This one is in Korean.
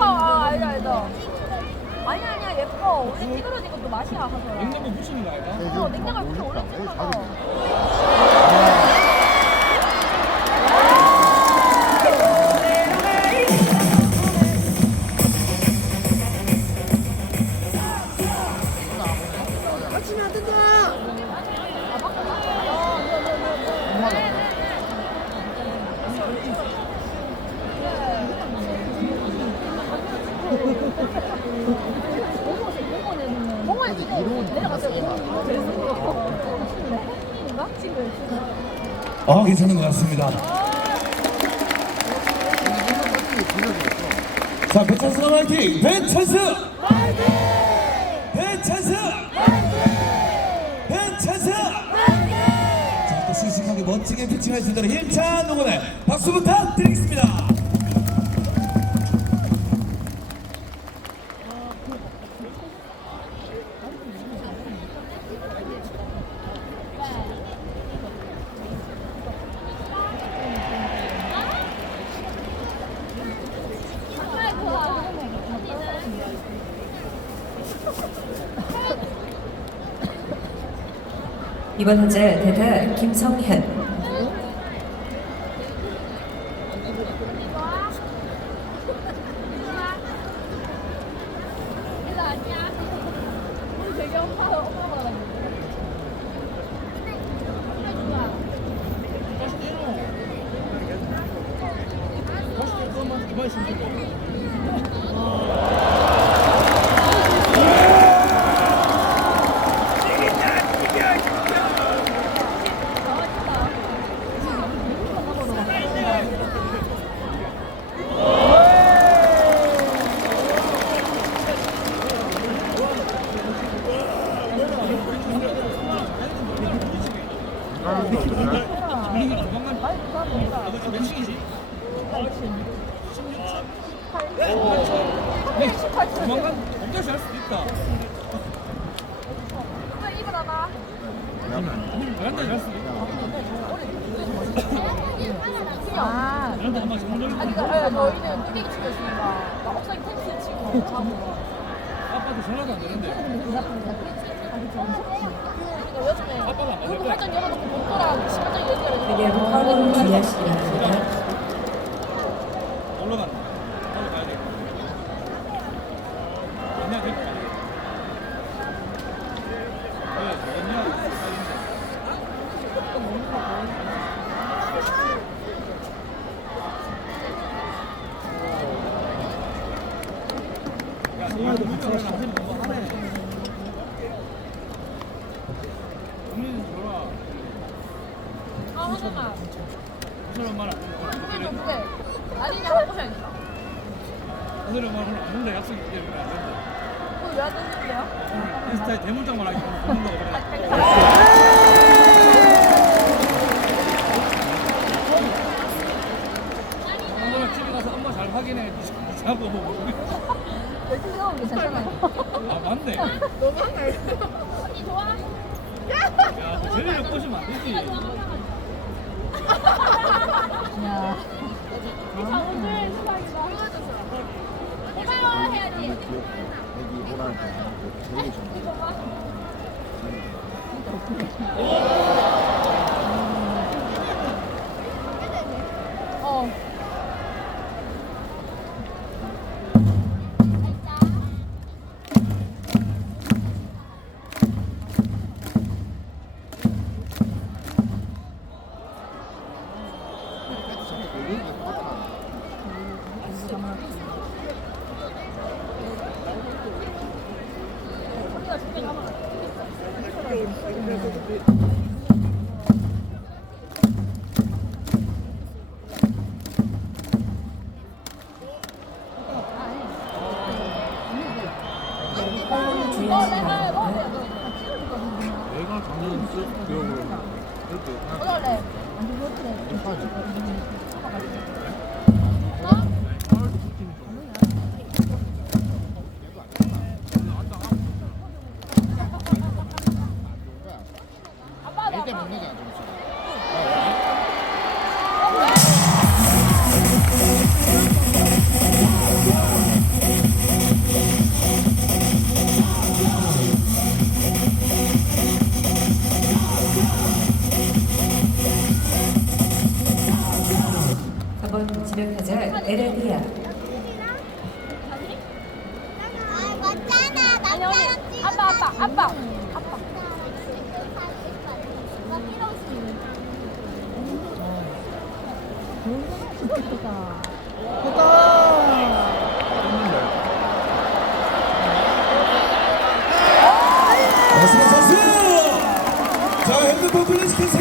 아, 알죠, 알죠. 아니야, 아니야, 예뻐. 우리 찌그러진 것도 맛이야, 하서. 냉장고 붙이는 거 아이가? 어, 냉장고에 붙여 올려 찍어서. 어, 괜찮은 것 같습니다. 자, 배찬스가 화이팅! 배찬스! 배찬스! 배찬스! 자, 또 씩씩하게 멋지게 피칭할 수 있도록 힘찬 응원에 박수 부탁드리겠습니다. 이번 현재 대타 김성현 이거 아니야. 우리 되게 엄마가 엄마가 가지고. 이만 있으면 분위기 조만간 아버지 몇 층이지? 네, 조만간 업데이트 할 수도 있다. 아니면 베란다에 갈 수도 있다. 아. 베란다 아마 정말 아니, 그러니까 예, 저희는 뚝배기 치고 있으니까 막 옥상에 텐트 치고 자고. 아빠도 전화도 안 되는데. 그리고 요즘에 얼굴. 활전 열어놓고 복도랑 시간적 연결을 대기업 파울 주의하시기 바랍니다. 올라간다. 나도 가야 돼. 언니야 될거 아니야? 왜? 언니야 가야 된다. 야, 너 이거 문자 올라 하지 마. 하네. 언니는 좋아. 아, 하잖아. 무슨 말안 그게 좀 듣는 그래. 아니냐, 바꾸셔야겠다. 오늘은 뭐 오늘 오늘 약속이 있기 때문에 안 된다. 왜안 됐는데요? 오늘 인스타에 대문짝만 하기 그래. 오늘 집에 가서 엄마 잘 확인해. 자고 열심히 나오는 게 괜찮아요. 아 맞네. 너무 한가해. 언니 좋아? 야, 뭐 제대로 꼬시면 안 되지. 야. 오늘 수박이다. 고마워 해야지. 여기 좀 어. 내가 가는 기억으로 어떨래? 아 한번 지명타자 에레디아 아, 맞잖아. 남자랑 찍은 아빠 아빠 아빠 아빠 박수현 선수! 자, 핸드폰 켜세